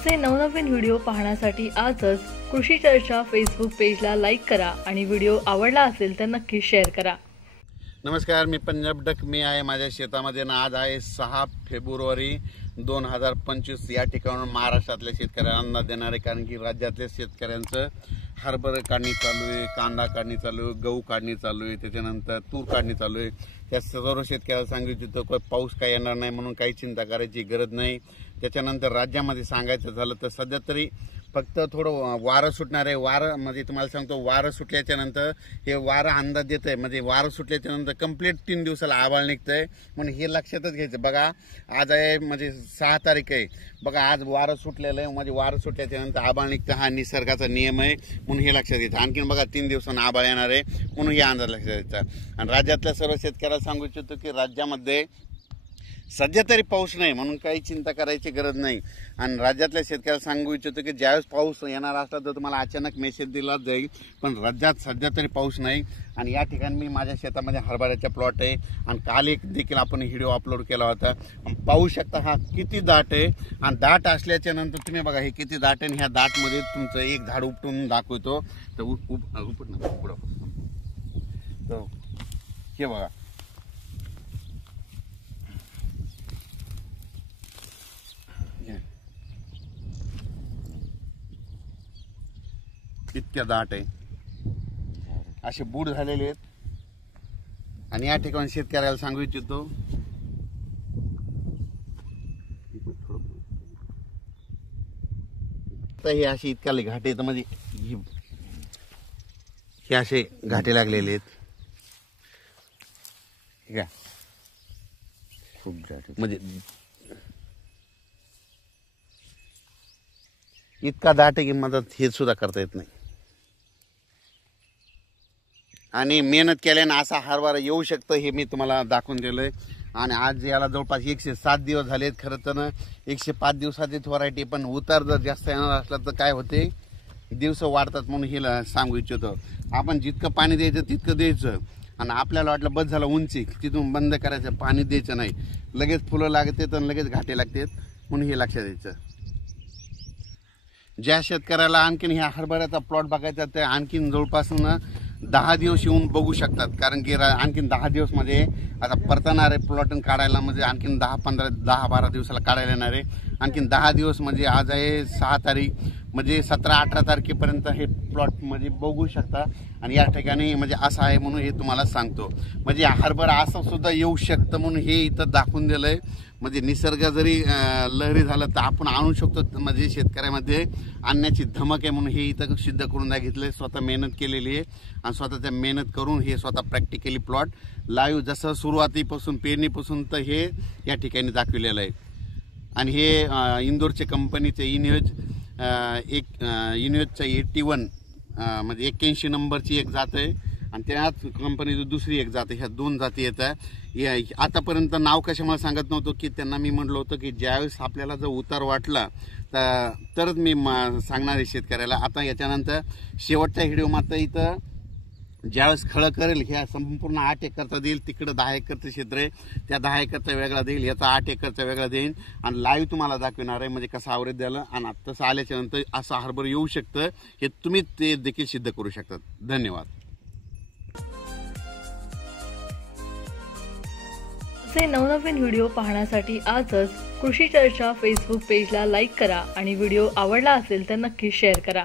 असे नवनवीन व्हिडिओ पाहण्यासाठी आजच कृषी चर्चा फेसबुक पेजला लाईक करा आणि व्हिडिओ आवडला असेल तर नक्की शेअर करा। नमस्कार, मी पंजाब डक मी आहे माझ्या शेतामध्ये ना। आज आहे 6 फेब्रुवारी 2025। या ठिकाणी महाराष्ट्रातल्या शेतकऱ्यांना अंदाज देणार आहे, कारण की राज्यातल्या शेतकऱ्यांचं हरभरा काढणी चालू आहे, कांदा काढणी चालू आहे, गहू काढणी चालू आहे, त्याच्यानंतर तूर काढणी चालू आहे। त्या सर्व शेतकऱ्याला सांगितलं होतं पाऊस काय येणार नाही म्हणून काही चिंता करायची गरज नाही। त्याच्यानंतर राज्यामध्ये सांगायचं झालं तर सध्या तरी फक्त थोडं वारं सुटणार आहे। वारं म्हणजे तुम्हाला सांगतो, वारं सुटल्याच्या नंतर हे वारं अंदाज देत आहे, म्हणजे वारं सुटल्याच्या नंतर कंप्लीट 3 दिवसाला आभाळ निघतंय म्हणून हे लक्षातच घ्यायचं। बघा आज आहे म्हणजे 6 तारीख आहे, बघा आज वारं सुटलेलं आहे, म्हणजे वारं सुटल्याच्या नंतर आभाळ निघतं, हा निसर्गाचा नियम आहे म्हणून हे लक्षात घ्यायचं। आणखीन बघा 3 दिवसांना आभाळ येणार आहे म्हणून हे अंदाज लक्षात घ्यायचा। आणि राज्यातल्या सर्व शेतकऱ्याला सांगू इच्छितो की राज्यामध्ये सध्या तरी पाऊस नाही म्हणून काही चिंता करायची गरज नाही। आणि राज्यातल्या शेतकऱ्याला सांगू इच्छितो की ज्यावेळेस पाऊस येणार असला तर तुम्हाला अचानक मेसेज दिला जाईल, पण राज्यात सध्या तरी पाऊस नाही। आणि या ठिकाणी मी माझ्या शेतामध्ये हरभऱ्याचा प्लॉट आहे आणि काल एक देखील आपण व्हिडिओ अपलोड केला होता। पाहू शकता हा किती दाट आहे, आणि दाट असल्याच्या नंतर तुम्ही बघा हे किती दाट आहे। ह्या दाटमध्ये तुमचं एक झाड उपटून दाखवतो तर उपट ना पुढं तर हे बघा इतक्या दाट आहे, असे बूड झालेले आहेत। आणि या ठिकाणी शेतकऱ्याला सांगू इच्छितो तर हे असे इतक्या घाटे तर म्हणजे हे असे घाटे लागलेले आहेत, खूप म्हणजे इतका दाट आहे की मदत हे सुद्धा करता येत नाही। आणि मेहनत केल्याने असा हरभरा येऊ शकतं हे मी तुम्हाला दाखवून दिलंय। आणि आज याला जवळपास 107 दिवस झालेत। खरं तर 105 दिवसाची व्हरायटी, पण उतार जर जास्त येणार असला तर काय होते, दिवस वाढतात म्हणून हे सांगू इच्छितो। आपण जितकं पाणी द्यायचं तितकं द्यायचं, आणि आपल्याला वाटलं बस झालं उंची तिथून बंद करायचं, पाणी द्यायचं नाही, लगेच फुलं लागते तर लगेच घाटे लागतात म्हणून हे लक्षात द्यायचं। ज्या शेतकऱ्याला आणखीन ह्या हरभऱ्याचा प्लॉट बघायचा ते आणखीन जवळपास 10 दिवस येऊन बघू शकतात, कारण की आणखीन 10 दिवस म्हणजे आता परतणार आहे प्लॉट काढायला, म्हणजे आणखीन 10-12 दिवसाला काढायला येणार आहे। आणखीन 10 दिवस म्हणजे आज आहे 6 तारीख, म्हणजे 17-18 तारखेपर्यंत हे प्लॉट म्हणजे बघू शकता। आणि या ठिकाणी म्हणजे असं आहे म्हणून हे तुम्हाला सांगतो, म्हणजे हरभरा असं सुद्धा येऊ शकतं म्हणून हे इथं दाखवून दिलंय। म्हणजे निसर्ग जरी लहरी झालं तर आपण आणू शकतो, म्हणजे शेतकऱ्यामध्ये आणण्याची धमक आहे म्हणून हे इथं सिद्ध करून दाखवलंय। स्वतः मेहनत केलेली आहे आणि स्वतःच्या मेहनत करून हे स्वतः प्रॅक्टिकली प्लॉट लाईव्ह जसं सुरुवातीपासून पेरणीपासून तर हे या ठिकाणी दाखवलेलं आहे। आणि हे इंदोरचे कंपनीचे इन्व्हेजचं 81 म्हणजे 81 नंबरची एक जात आहे, आणि त्याच कंपनीची दुसरी एक जात आहे। ह्या 2 जाती येतात। आतापर्यंत नाव कशामुळे सांगत नव्हतो की त्यांना मी म्हटलं होतं की ज्यावेळेस आपल्याला जर उतार वाटला तरच मी सांगणार आहे शेतकऱ्याला। आता याच्यानंतर शेवटच्या व्हिडिओ मात्र इथं ज्यावेळेस खळं करेल ह्या संपूर्ण 8 एकरचा देईल, तिकडं 10 एकरचं क्षेत्र आहे, त्या 10 एकरचा वेगळा देईल, याचा 8 एकरचा वेगळा देईल, आणि लाईव्ह तुम्हाला दाखवणार आहे म्हणजे कसं आवरेज द्यायला। आणि तसं आल्याच्या नंतर असं हरभरा येऊ शकतं हे तुम्ही ते देखील सिद्ध करू शकतात। धन्यवाद। असे नवनवीन व्हिडिओ पाहण्यासाठी आजच कृषी चर्चा फेसबुक पेजला लाईक करा आणि व्हिडिओ आवडला असेल तर नक्की शेअर करा।